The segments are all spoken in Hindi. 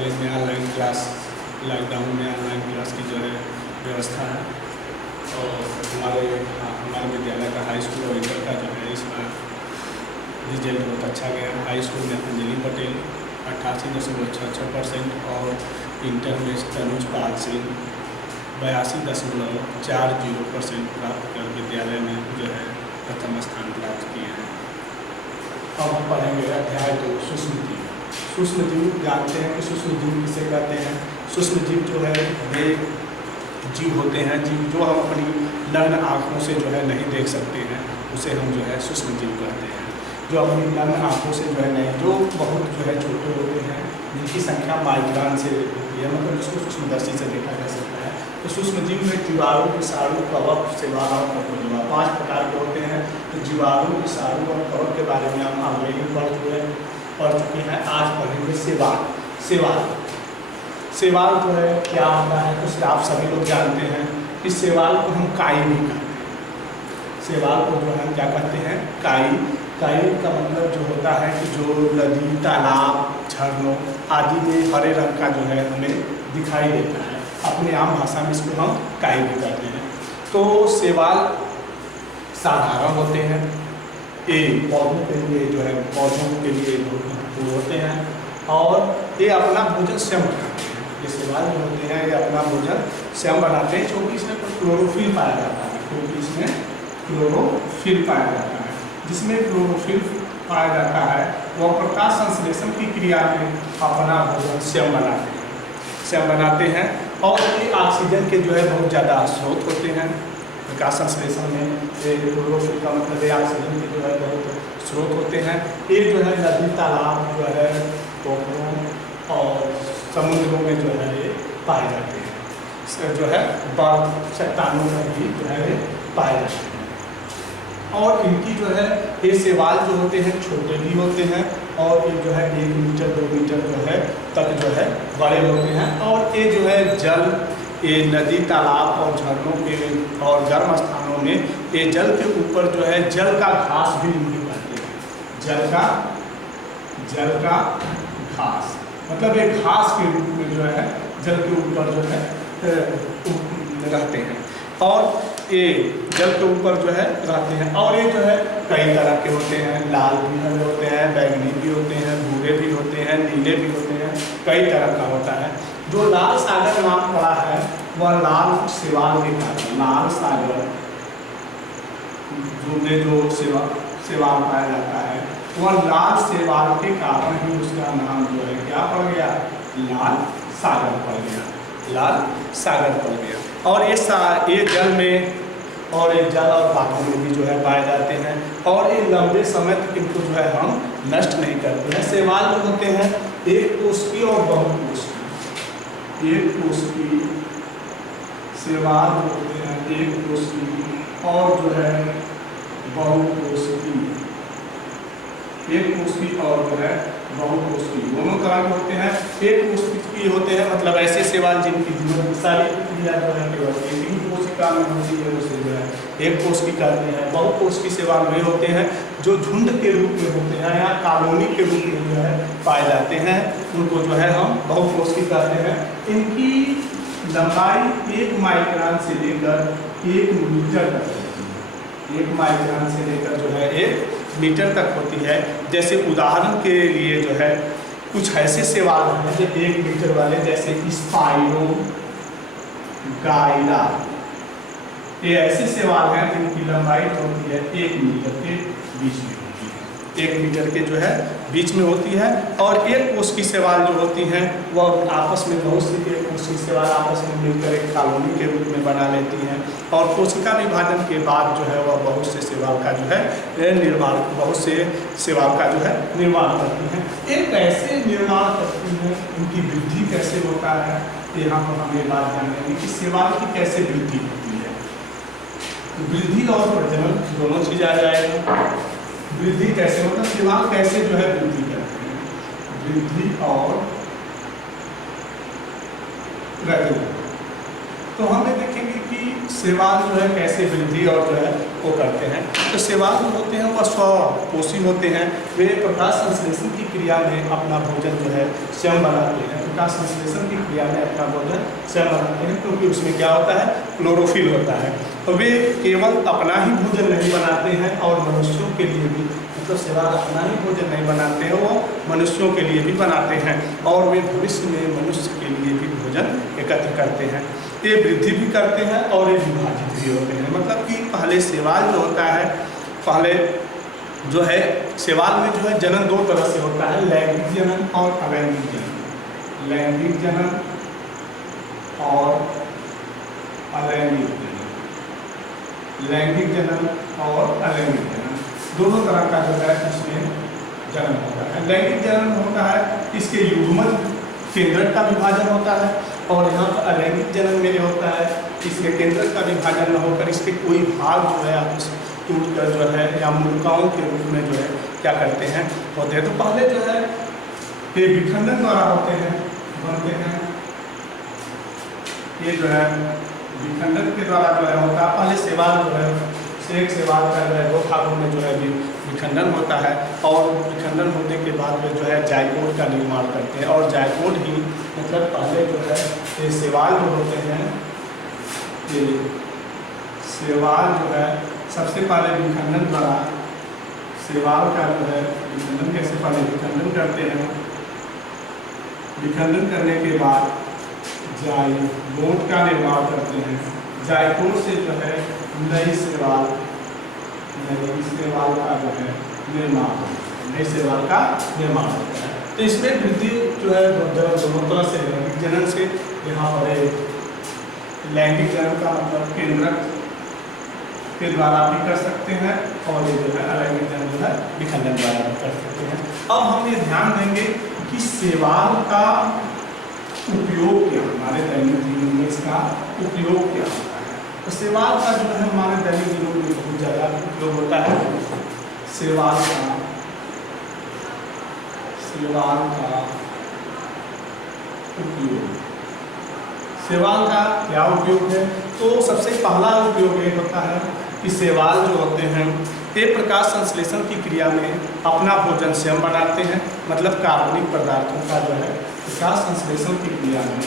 कॉलेज में ऑनलाइन क्लास, लॉकडाउन में ऑनलाइन क्लास की जो है व्यवस्था है। और हमारे विद्यालय का हाई स्कूल और इंटर का जो है इस बार रिजल्ट बहुत अच्छा गया। हाई स्कूल में अंजलि पटेल 88.66% और इंटर में तनुज पाल सिंह 82.40% प्राप्त कर विद्यालय में जो है प्रथम स्थान प्राप्त किए हैं। अब हम पढ़ेंगे अध्याय 2 सूक्ष्म जीव। सूक्ष्म जीव जानते हैं कि सूक्ष्म जीव किसे कहते हैं। सूक्ष्म जीव जो है वे जीव होते हैं जीव जो हम अपनी नग्न आँखों से जो है नहीं देख सकते हैं, उसे हम जो है सूक्ष्म जीव कहते हैं। जो अपनी नग्न आँखों से जो है नहीं, जो बहुत जो है छोटे होते हैं, जिनकी संख्या माइक्रोन से होती है, मतलब जिसको सूक्ष्मदर्शी से देखा जा सकता है। तो सूक्ष्म जीव में जीवाणु, विषाणु, कवक, शैवाल और प्रोटोजोआ 5 प्रकार के होते हैं। तो जीवाणु, विषाणु और कवक के बारे में हम ऑलरेडी पढ़ चुके हैं। आज पढ़ेंगे शैवाल। शैवाल जो है क्या होता है, तो आप सभी लोग जानते हैं कि शैवाल को हम काई भी कहते हैं। शैवाल को जो है क्या कहते हैं, काई का मतलब जो होता है कि जो नदी, तालाब, झरनों आदि में हरे रंग का जो है हमें दिखाई देता है। अपने आम भाषा में इसको हम काई भी कहते हैं। तो शैवाल साधारण होते हैं, ये पौधों के लिए जो है बहुत महत्वपूर्ण होते हैं और ये अपना भोजन स्वयं बनाते हैं। ये शैवाल जो होते हैं ये अपना भोजन स्वयं बनाते हैं, क्योंकि इसमें क्लोरोफिल पाया जाता है। जिसमें क्लोरोफिल पाया जाता है वह प्रकाश संश्लेषण की क्रिया में अपना भोजन स्वयं बनाते हैं और ये ऑक्सीजन के जो है बहुत ज़्यादा स्रोत होते हैं। प्रकाश संश्लेषण में क्लोरोफिल का मतलब है ऑक्सीजन के जो है बहुत स्रोत होते हैं। ये जो है नदी, तालाब जो है, पोखरों और समुद्रों में जो है ये पाए जाते हैं। जो है बर्फ, चट्टानों में भी जो है पाए जाते हैं। और इनकी जो है ये शैवाल जो होते हैं छोटे भी होते हैं और ये जो है 1 मीटर 2 मीटर जो है तक जो है बड़े होते हैं। और ये जो है ये नदी, तालाब और झरनों के और गर्म स्थानों में ये जल के ऊपर जो है जल का घास भी नहीं करते हैं। जल का घास मतलब एक घास के रूप में जो है जल के ऊपर जो है रहते हैं और ये जल के ऊपर जो है रहते हैं। और ये जो है कई तरह के होते हैं, लाल भी होते हैं, बैंगनी भी होते हैं, भूरे भी होते हैं, नीले भी होते हैं, कई तरह का होता है। जो लाल सागर नाम पड़ा है वह लाल शैवाल के कारण, लाल सागर जो शैवाल पाया जाता है वह लाल शैवाल के कारण ही उसका नाम जो है क्या पड़ गया, लाल सागर पड़ गया। और ये जल में और ये जल और बाथरूम में भी जो है पाए जाते हैं और ये लंबे समय तक इनको जो है हम नष्ट नहीं करते हैं। शैवाल जो होते हैं एक कोशिकीय और बहुकोशिकीय। एक कोशिकीय शैवाल जो होते हैं एक कोशिकीय और जो है बहुकोशिकीय। एक कोशिकीय और जो है बहुकोशिकीय दोनों तरह के होते हैं। एक कोशिकीय होते हैं मतलब ऐसे शैवाल जिनकी जीवन की सारी प्रक्रिया जो है केवल एक ही कोशिका में होती है, उसे जो है एक कोशिकीय कहते हैं। बहुकोशिकीय शैवाल वे होते हैं जो झुंड के रूप में होते हैं या कॉलोनी के रूप में जो है पाए जाते हैं, उनको जो है हम बहुकोशिकीय कहते हैं। इनकी लंबाई 1 माइक्रोन से लेकर 1 मीटर तक होती है। 1 माइक्रोन से लेकर जो है 1 मीटर तक होती है। जैसे उदाहरण के लिए जो है कुछ ऐसे शैवाल हैं जो 1 मीटर वाले, जैसे स्पाइरो गाइरा, ये ऐसे शैवाल हैं जिनकी लंबाई होती है 1 मीटर के बीच में होती है। 1 मीटर के जो है बीच में होती है। और एक कोशिकीय शैवाल जो होती हैं वह आपस में बहुत सी एक कोशिकीय शैवाल आपस में मिलकर एक कॉलोनी के रूप में बना लेती हैं और कोशिका विभाजन के बाद जो है वह बहुत से शैवाल का जो है निर्माण करती हैं। एक ऐसे निर्माण करती हैं, उनकी वृद्धि कैसे होता है यहाँ पर हम ये बात जानेंगे कि शैवाल की कैसे वृद्धि होती है। वृद्धि और प्रजनन दोनों चीज आ जाएगा। वृद्धि कैसे मतलब शैवाल कैसे जो है वृद्धि करते हैं, वृद्धि और प्रजनन। तो हम ये देखेंगे कि शैवाल जो है कैसे वृद्धि और जो है वो करते हैं। तो शैवाल जो होते हैं वह स्वपोषी होते हैं। वे प्रकाश संश्लेषण की क्रिया में अपना भोजन जो है स्वयं बनाते हैं। प्रकाश संश्लेषण की क्रिया में अपना भोजन स्वयं बनाते हैं, क्योंकि उसमें क्या होता है, क्लोरोफिल होता है। तो वे केवल अपना ही भोजन नहीं बनाते हैं और मनुष्यों के लिए भी, मतलब शैवाल अपना ही भोजन नहीं बनाते हैं, वो मनुष्यों के लिए भी बनाते हैं और वे भविष्य में मनुष्य के लिए भी भोजन एकत्र करते हैं। ये वृद्धि भी करते हैं और ये विभाजित भी होते हैं। मतलब कि पहले शैवाल जो होता है, पहले जो है शैवाल में जो है जनन दो तरह से होता है, लैंगिक जनन और अलैंगिक जनन। लैंगिक जनन और अलैंगिक जनन, लैंगिक जनन और अलैंगिक जनन, दोनों तरह का जो है इसमें जन्म होता है। लैंगिक जन्म होता है, इसके युग्मज केंद्रक का विभाजन होता है, और यहाँ पर अलैंगिक जन्म में जो होता है इसके केंद्रक का विभाजन न होकर इसके कोई भाग जो है आपस टूट कर जो है या मुलकाओं के रूप में जो है क्या करते हैं, होते हैं। तो पहले जो है ये विखंडन द्वारा होते हैं, बनते हैं। ये जो है विखंडन के द्वारा जो है होता है। पहले शैवाल जो है एक शैवाल का जो है दो भागों में जो है विखंडन होता है, और विखंडन होने के बाद में जो है जाइगोट का निर्माण करते हैं। और जाइगोट ही मतलब पहले जो है ये शैवाल जो होते हैं, ये शैवाल जो है सबसे पहले विखंडन द्वारा, शैवाल का जो है विखंडन कैसे पहले विखंडन करते हैं, विखंडन करने के बाद जाइगोट का निर्माण करते हैं। जाइगोट से जो है नई शैवाल का जो है निर्माण होता है, नई शैवाल का निर्माण होता है। तो इसमें वृद्धि जो है दोनों तरह से, लैंगिक जनन से, यहाँ पर लैंगिक जनन का मतलब केंद्रक के द्वारा भी कर सकते हैं, और ये जो है अलैंगिक जनन जो है विखंडन द्वारा भी कर सकते हैं। अब हम ये ध्यान देंगे कि शैवाल का उपयोग क्या, हमारे दैनिक जीवन में इसका उपयोग क्या होता है। तो शैवाल का जो है हमारे दैनिक जीवन में बहुत ज़्यादा उपयोग होता है। शैवाल का उपयोग, शैवाल का क्या उपयोग है, तो सबसे पहला उपयोग ये होता है कि शैवाल जो होते हैं ये प्रकाश संश्लेषण की क्रिया में अपना भोजन स्वयं बनाते हैं। मतलब कार्बनिक पदार्थों का जो है प्रकाश संश्लेषण की क्रिया में,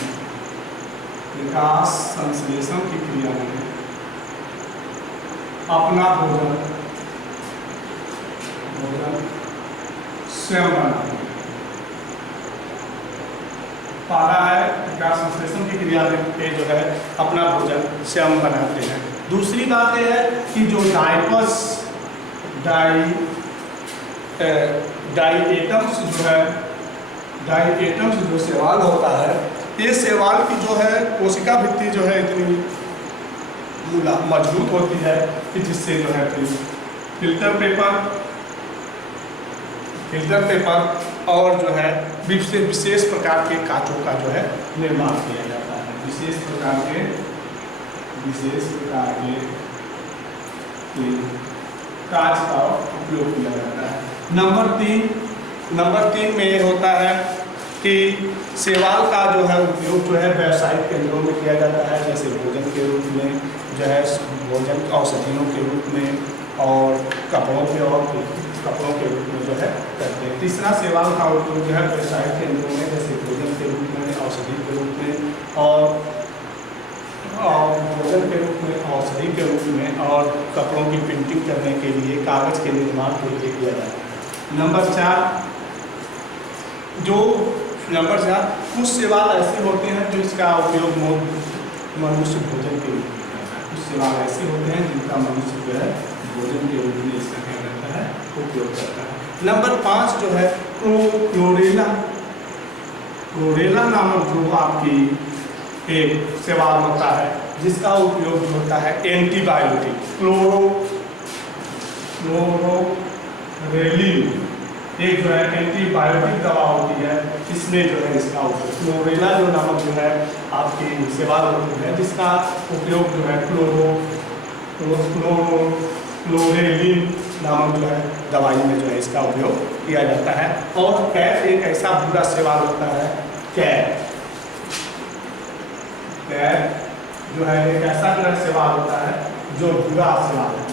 प्रकाश संश्लेषण की क्रिया में अपना भोजन स्वयं बनाते हैं। पहला है प्रकाश संश्लेषण की क्रिया में जो है अपना भोजन स्वयं बनाते हैं। दूसरी बात यह है कि जो डाइएटम्स जो शैवाल होता है, ये शैवाल की जो है कोशिका भित्ति जो है इतनी मजबूत होती है कि जिससे जो है फिल्टर पेपर और जो है विशेष प्रकार के कांचों का जो है निर्माण किया जाता है। विशेष प्रकार के कांच का उपयोग किया जाता है। नंबर तीन में ये होता है कि शैवाल का जो है उपयोग जो है व्यावसायिक केंद्रों में किया जाता है, जैसे भोजन के रूप में जो है, भोजन औषधियों के रूप में, और कपड़ों के रूप में जो है करते हैं। तीसरा शैवाल का उपयोग जो है व्यावसायिक केंद्रों में, जैसे भोजन के रूप में, औषधि के रूप में, और भोजन के रूप में, औषधि के रूप में, और कपड़ों की प्रिंटिंग करने के लिए, कागज़ के निर्माण के लिए किया जाता है। नंबर चार, कुछ शैवाल ऐसे होते हैं जो इसका उपयोग मनुष्य भोजन के रूप में करता है। कुछ शैवाल ऐसे होते हैं जिनका मनुष्य जो है भोजन के रूप में इसका क्या करता है, उपयोग करता है। नंबर 5 जो है क्लोरेला नामक जो आपकी एक शैवाल होता है, जिसका उपयोग होता है एंटीबायोटिक, क्लोरेलिन, एक जो है एंटीबायोटिक दवा होती है, इसमें जो है इसका उपयोग, क्लोरेला जो नामक जो है आपकी शैवाल होती है, जिसका उपयोग जो है क्लोरेलिन नामक जो है दवाई में जो है इसका उपयोग किया जाता है। और कैट एक ऐसा बुरा शैवाल होता है, कैट जो है एक ऐसा जो है शैवाल होता है जो भूरा शैवाल है,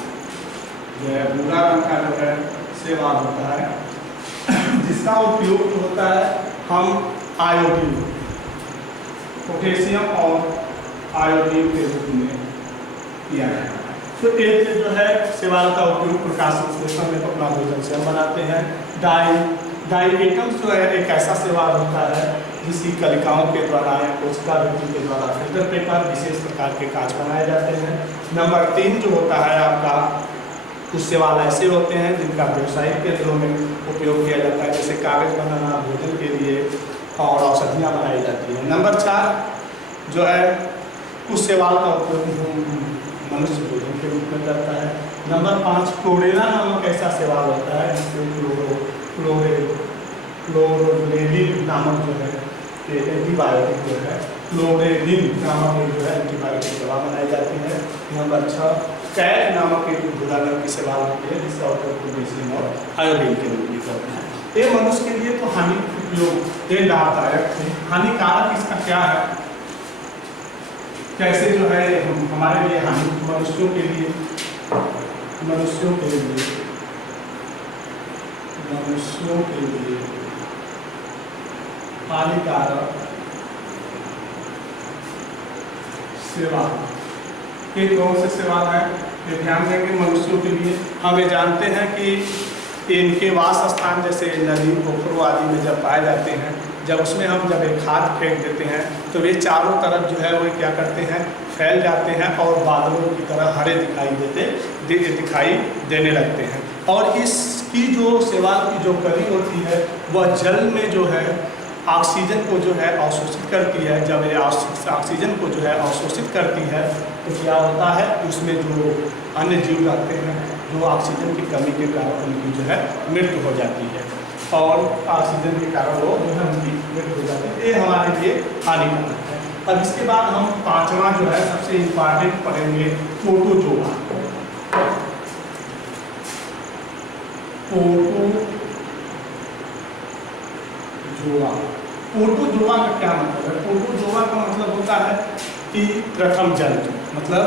जो है भूरा रंग का जो है शैवाल होता है, जिसका उपयोग जो होता है हम आयोडीन, पोटेशियम और आयोडीन के रूप में किया है। तो एक जो है शैवाल का उपयोग प्रकाश संश्लेषण में अपना भोजन से हम बनाते हैं। डाइएटम्स जो है एक ऐसा शैवाल होता है जिसकी कलिकाओं के द्वारा या कोशिका वृद्धि के द्वारा फिल्टर पेपर विशेष प्रकार के कांच बनाए जाते हैं। नंबर 3 जो होता है आपका, कुछ शैवाल ऐसे होते हैं जिनका व्यावसायिक केंद्रों में उपयोग किया जाता है, जैसे कागज बनाना, भोजन के लिए और औषधियाँ बनाई जाती हैं। नंबर 4 जो है उस शैवाल का उपयोग मनुष्य भोजन के रूप में करता है। नंबर 5 क्लोरेला नामक ऐसा शैवाल होता है जिससे क्लोरेडिन नामक जो है एंटीबायोटिक जो है, क्लोरेडिन नामक जो है एंटीबायोटिक दवा बनाई जाती है। नंबर 6 कैट नामक एक भूरा रंग की शैवाल होती है जिसका उपयोग पोटेशियम और आयोडीन के रूप में करते हैं। ये मनुष्य के लिए तो हानि उपयोग ये लाभदायक है। हानिकारक इसका क्या है, कैसे जो है हमारे लिए हानि, मनुष्यों के लिए हानिकारक शैवाल के कौन से शैवाल है, ये ध्यान देंगे। मनुष्यों के लिए हम ये जानते हैं कि इनके वास स्थान जैसे नदी, पोखरों आदि में जब पाए जाते हैं, जब उसमें हम जब एक खाद फेंक देते हैं तो वे चारों तरफ जो है वो क्या करते हैं, फैल जाते हैं और बादलों की तरह हरे दिखाई देने लगते हैं। और इसकी जो शैवाल की जो कली होती है वह जल में जो है ऑक्सीजन को जो है अवशोषित करती है। जब ये ऑक्सीजन को जो है अवशोषित करती है तो क्या होता है, उसमें जो अन्य जीव रहते हैं जो ऑक्सीजन की कमी के कारण उनकी जो है मृत्यु हो जाती है, और ऑक्सीजन के कारण वो जो है उनकी मृत्यु हो जाती है। ये हमारे लिए हानिकारक है। अब इसके बाद हम 5वां जो है सबसे इम्पॉर्टेंट पढ़ेंगे, प्रोटोजोआ। प्रोटोजोआ का क्या मतलब है? प्रोटोजोआ का मतलब होता है कि प्रथम जंतु, मतलब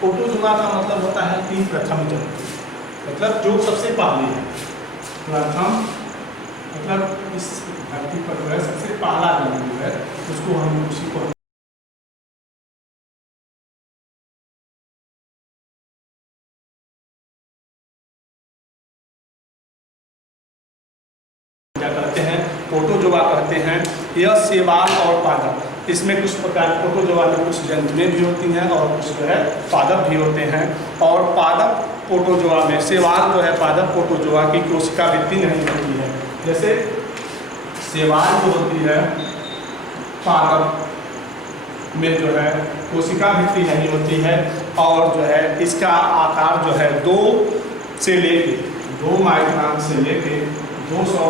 प्रोटोजोआ का मतलब होता है कि प्रथम जंतु, मतलब जो सबसे पहले है। प्रथम मतलब इस धरती पर जो है सबसे पहला जंतु है, उसको हम उसी को क्या कहते हैं, प्रोटोजोआ कहते हैं। यह शैवाल और पादप, इसमें कुछ प्रकार प्रोटोजोआ में कुछ जंतुएं भी होती हैं और कुछ जो है पादप भी होते हैं। और पादप प्रोटोजोआ में, शैवाल जो है पादप प्रोटोजोआ की कोशिका वृद्धि नहीं होती है। जैसे शैवाल जो होती है पादप में जो है कोशिका वृद्धि नहीं होती है, और जो है इसका आकार जो है 2 माइक्रोन से लेके 200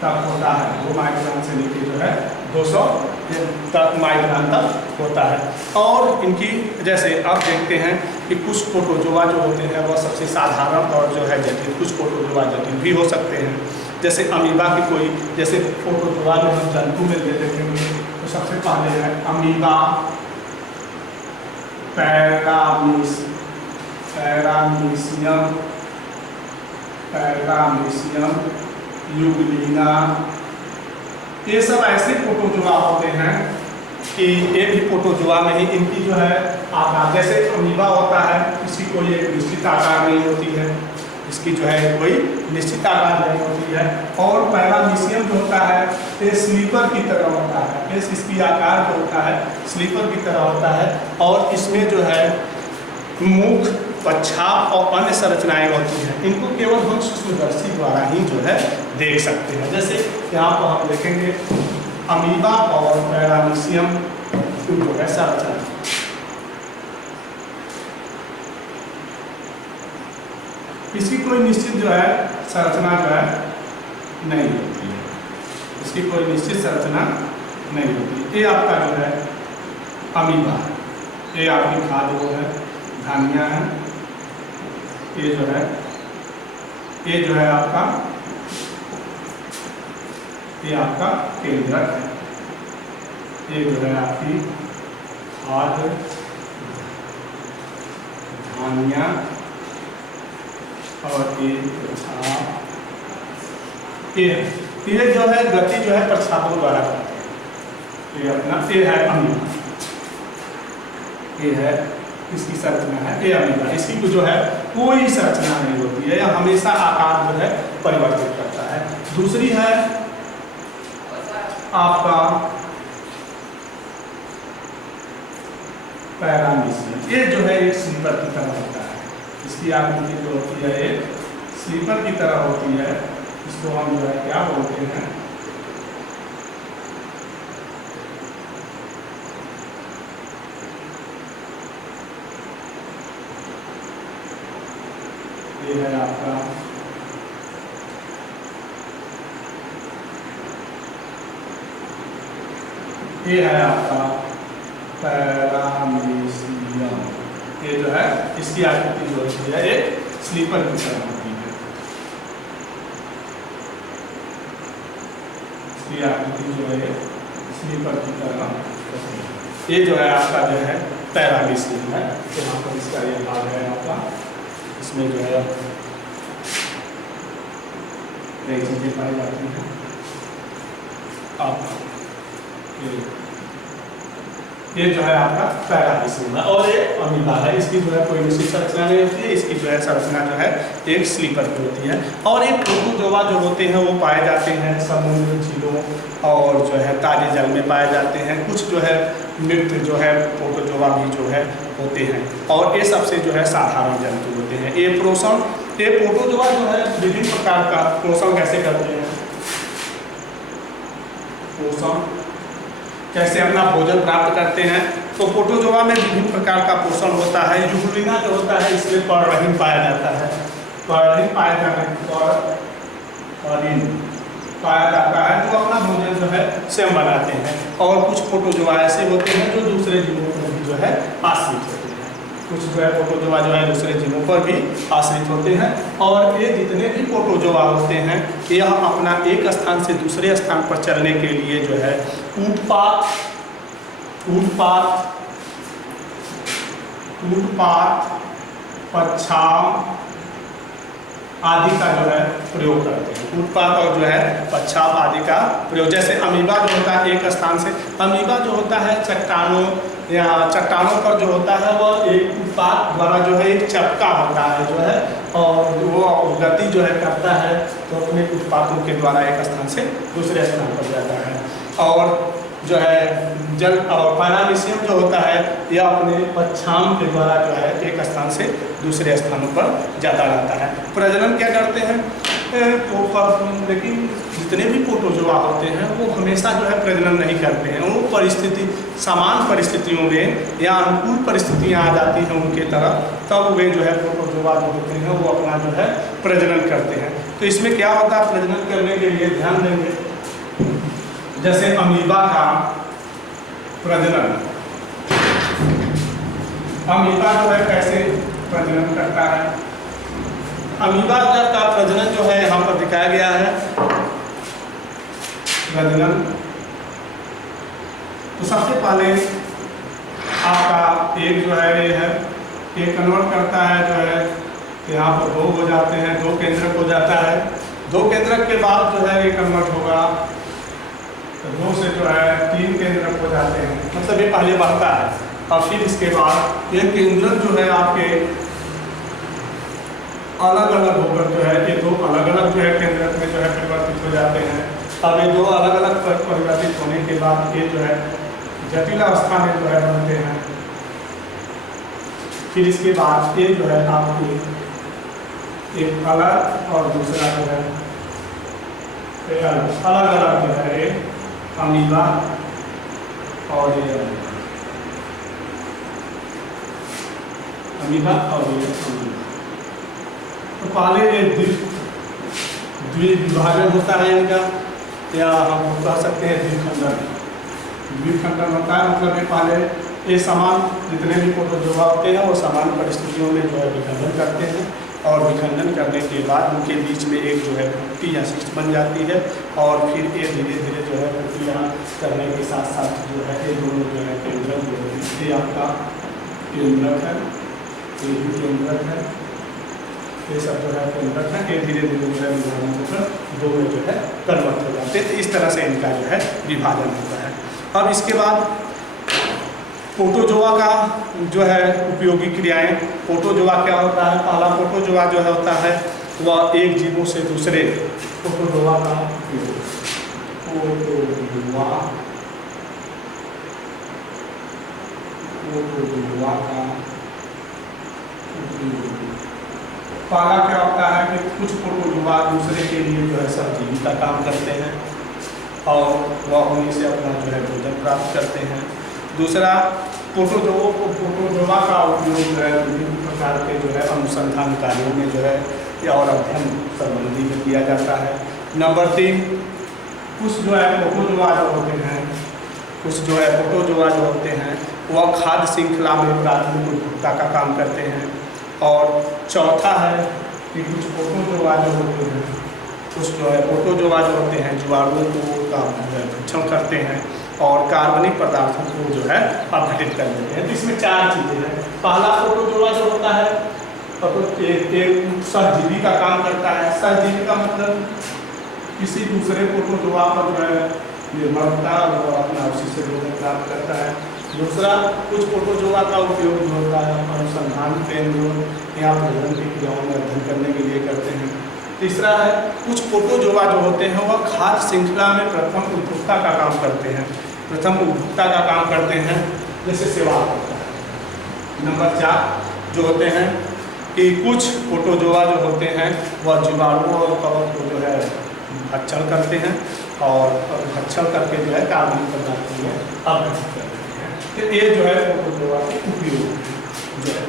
तक होता है। 2 माइक्रोन से लेके जो है 200 तक माइक्रोन तक होता है। और इनकी जैसे अब देखते हैं कि कुछ प्रोटोजोआ जो होते हैं वह सबसे साधारण और जो है जटिल, कुछ प्रोटोजोआ जटिल भी हो सकते हैं। जैसे अमीबा की कोई, जैसे प्रोटोजोआ में हम जंतु में ले देखेंगे तो सबसे पहले है अमीबा, पैरामीशियम, यूग्लिना, ये सब ऐसे प्रोटोजोआ होते हैं कि ये भी प्रोटोजोआ में ही इनकी जो है आकार, जैसे अमीबा होता है इसकी कोई एक निश्चित आकार नहीं होती है, इसकी जो है कोई निश्चित आकार नहीं होती है। और पैरामीशियम जो होता है ये स्लीपर की तरह होता है, इसकी आकार जो होता है स्लीपर की तरह होता है, और इसमें जो है मुख, पच्छाप और अन्य संरचनाएं होती हैं। इनको केवल हम सूक्ष्मदर्शी द्वारा ही जो है देख सकते हैं। जैसे यहाँ पर हम देखेंगे अमीबा और पैरामीशियम जो है संरचना, इसकी कोई निश्चित जो है संरचना जो है नहीं होती है, इसकी कोई निश्चित संरचना नहीं होती। ये आपका जो है अमीबा है, ये आपकी खाद्य वो है, धानियाँ हैं, ये जो है आपका, ये आपका केंद्रक है, ये जो है आपकी आध धान्या और ये जो है गति जो है प्रक्षापकों द्वारा करते हैं। ये अपना ये है अमीबा, ये है इसकी संरचना है ये अमीबा। इसकी जो है कोई संरचना नहीं होती है, यह हमेशा आकार जो है परिवर्तित करता है। दूसरी है आपका पैरामीशियम, ये जो है एक स्लीपर की तरह होता है। इसकी आकृति जो होती है एक स्लीपर की तरह होती है। इसको हम जो है क्या बोलते हैं, ये है आपका पैरामीशियम। ये जो है इसकी आकृति जो होती है एक स्लीपर की तरह होती है। इसकी आकृति जो है स्लीपर की तरह होती है। ये जो है आपका जो है पैरामीशियम है। यहाँ पर इसका ये भाग है आपका, इसमें जो है कई चीजें पाई जाती हैं। आप ये जो है आपका पैरामीशियम है और ये अमीबा है। इसकी जो है कोई निश्चित संरचना नहीं होती है, इसकी जो है संरचना जो है एक स्लीपर की होती है। और ये प्रोटोजोआ जो होते हैं वो पाए जाते हैं समुद्र, झीलों और जो है ताजे जल में पाए जाते हैं। कुछ जो है मृत जो है प्रोटोजोआ भी जो है होते हैं और ये सबसे जो है साधारण जंतु होते हैं। ये प्रोटोजोआ जो है विभिन्न प्रकार का पोषण कैसे करते हैं, पोषण कैसे अपना भोजन प्राप्त करते हैं। तो प्रोटोजोआ में विभिन्न प्रकार का पोषण होता है। यूग्लिना जो होता है इसमें पर्णरहीन पाया जाता है, पर्णरहीन पाया जाता है जो अपना भोजन जो है स्वयं बनाते हैं। और कुछ प्रोटोजोआ ऐसे होते हैं जो दूसरे जीवों पर भी जो है आश्रित होते हैं। कुछ जो है प्रोटोजोआ जो है दूसरे जीवों पर भी आश्रित होते हैं। और ये जितने भी प्रोटोजोआ होते हैं यह अपना एक स्थान से दूसरे स्थान पर चलने के लिए जो है कूटपाथ, पच्छाव आदि का जो है प्रयोग करते हैं। कूटपाथ और जो है पच्छाव आदि का प्रयोग। जैसे अमीबा जो होता है एक स्थान से, अमीबा जो होता है चट्टानों पर जो होता है वह एक कूटपाथ द्वारा जो है एक चपका होता है जो है, और वो गति जो है करता है तो अपने कूटपाथों के द्वारा एक स्थान से दूसरे स्थान पर जाता है। और जो है जल और पैरामीशियम जो होता है यह अपने पच्छाम के द्वारा जो है एक स्थान से दूसरे स्थानों पर जाता रहता है। प्रजनन क्या करते हैं लेकिन जितने भी प्रोटोजोआ होते हैं वो हमेशा जो है प्रजनन नहीं करते हैं। वो समान परिस्थितियों में या अनुकूल परिस्थितियाँ आ जाती हैं उनके तरफ, तब वे जो है प्रोटोजोआ जो होते हैं वो अपना जो है प्रजनन करते हैं। तो इसमें क्या होता है, प्रजनन करने के लिए ध्यान देंगे, जैसे अमीबा का प्रजनन, अमीबा जो है कैसे प्रजनन करता है। अमीबा का प्रजनन जो है यहाँ पर दिखाया गया है। प्रजनन तो सबसे पहले आपका एक जो है ये है, ये कन्वर्ट करता है जो है यहाँ पर 2 हो जाते हैं, 2 केंद्रक हो जाता है। 2 केंद्रक के बाद जो है ये कन्वर्ट होगा तो 2 से जो है 3 केंद्रक हो जाते हैं, मतलब ये पहले बढ़ता है और फिर इसके बाद ये केंद्रक जो है आपके अलग अलग होकर जो है ये 2 अलग अलग जो है केंद्रक में जो है परिवर्तित हो जाते हैं। अब ये 2 अलग अलग परिवर्तित होने के बाद ये जो है जटिल अवस्था में जो है बनते हैं। फिर इसके बाद ये जो है आपकी एक अलग और दूसरा जो है अलग अलग जो है ये अमीबा और ये अमीबा और ये अमीबा। तो पहले एक द्विविभाजन होता है इनका, या हम कह सकते हैं द्विखंडन होता है। मतलब ये पहले ये समान जितने भी प्रोटोजोआ होते हैं वो समान परिस्थितियों में जो है विखंडन करते हैं और विखंडन करने के बाद उनके बीच में एक जो है पुट्टी या सिस्ट बन जाती है और फिर ये धीरे धीरे जो है पुट्टियाँ करने के साथ साथ जो है ये दोनों जो है केंद्रक जो है ये आपका केंद्रक है, ये भी केंद्रक है, ये सब जो है केंद्रक है। ये धीरे धीरे जो है विभाजन होकर दो में जो है कन्वर्ट हो जाते हैं। तो इस तरह से इनका जो है विभाजन होता है। अब इसके बाद प्रोटोजोआ का जो है उपयोगी क्रियाएं। प्रोटोजोआ क्या होता है? पहला प्रोटोजोआ जो है होता है वह एक जीवों से दूसरे प्रोटोजोआ का उपयोग, प्रोटोजोआ का उपयोग। पहला क्या होता है कि कुछ प्रोटोजोआ दूसरे के लिए जो है सबजीवी का काम करते हैं और वह उन्हीं से अपना जो है भोजन प्राप्त करते हैं। दूसरा, प्रोटोजोआ का उपयोग जो है विभिन्न प्रकार के जो है अनुसंधान कार्यों में जो है या और अध्ययन संबंधी में किया जाता है। नंबर 3, कुछ जो है प्रोटोजोआ जो होते हैं, कुछ जो है प्रोटोजोआ जो होते हैं वह खाद्य श्रृंखला में प्राथमिक उपभोक्ता का काम करते हैं। और चौथा है कि कुछ प्रोटोजोआ जो होते हैं, कुछ जो है प्रोटोजोआ जो होते हैं जीवाणुओं को का भक्षण करते हैं और कार्बनिक पदार्थों को जो है अपघटित कर देते हैं। तो इसमें 4 चीज़ें हैं। पहला प्रोटोजोआ जो होता है एक सहजीवी का काम करता है। सहजीवी का मतलब किसी दूसरे प्रोटोजोआ पर जो है निर्भरता और अपना उसी से भोजन प्राप्त करता है। दूसरा, कुछ प्रोटोजोआ का उपयोग जो होता है अनुसंधान केंद्रों या भोजन की क्रियाओं में अध्ययन करने के लिए करते हैं। तीसरा है, कुछ प्रोटोजोआ जो होते हैं वह खाद्य श्रृंखला में प्रथम उपभोक्ता का काम करते हैं, प्रथम उपभोक्ता का काम करते हैं, जैसे सेवा करता है। नंबर 4 जो होते हैं कि कुछ प्रोटोजोआ जो होते हैं वह जीवाणुओं और कवक को जो है भक्षण करते हैं और भक्षण करके जो है कार्बनिक पदार्थों में अपघटित कर देते हैं। तो ये जो है प्रोटोजोआ के उपयोग जो है।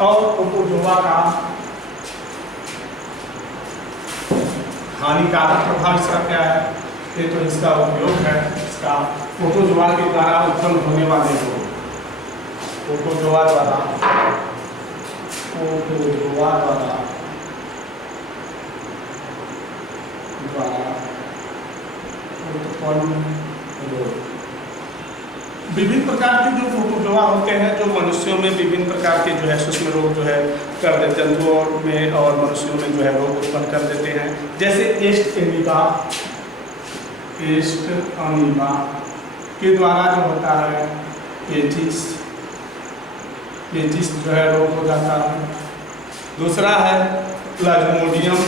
और प्रोटोजोआ का हानिकारक प्रभाव इसका क्या है? ये तो इसका उपयोग है, इसका प्रोटोजोआ के द्वारा उत्पन्न होने वाले रोग, प्रोटोजोआ द्वारा उत्पन्न रोग। विभिन्न प्रकार के जो प्रोटोजोआ होते हैं जो मनुष्यों में विभिन्न प्रकार के जो है सूक्ष्म रोग जो है कर देते हैं, जंतुओं में और मनुष्यों में जो है रोग उत्पन्न कर देते हैं। जैसे एस्ट अमीबा के द्वारा जो होता है पेचिस जो है रोग हो जाता है। दूसरा है प्लाज्मोडियम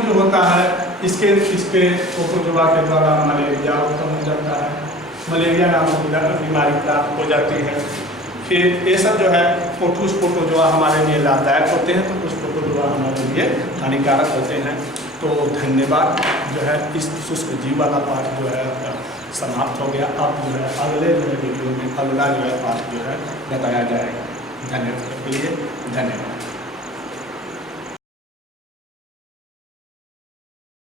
जो होता है इसके प्रोटोजोआ के द्वारा मलेरिया उत्पन्न हो जाता है, मलेरिया नामक बीमारी प्राप्त हो जाती है। फिर ये सब जो है कुछ प्रोटोजोआ हमारे लिए लाभदायक होते हैं तो कुछ प्रोटोजोआ हमारे लिए हानिकारक होते हैं। तो धन्यवाद। जो है इस शुष्क जीव वाला पाठ जो है आपका समाप्त हो गया। अब जो है अगले जो है वीडियो में अगला जो है पाठ जो है बताया जाएगा। धन्यवाद के लिए धन्यवाद।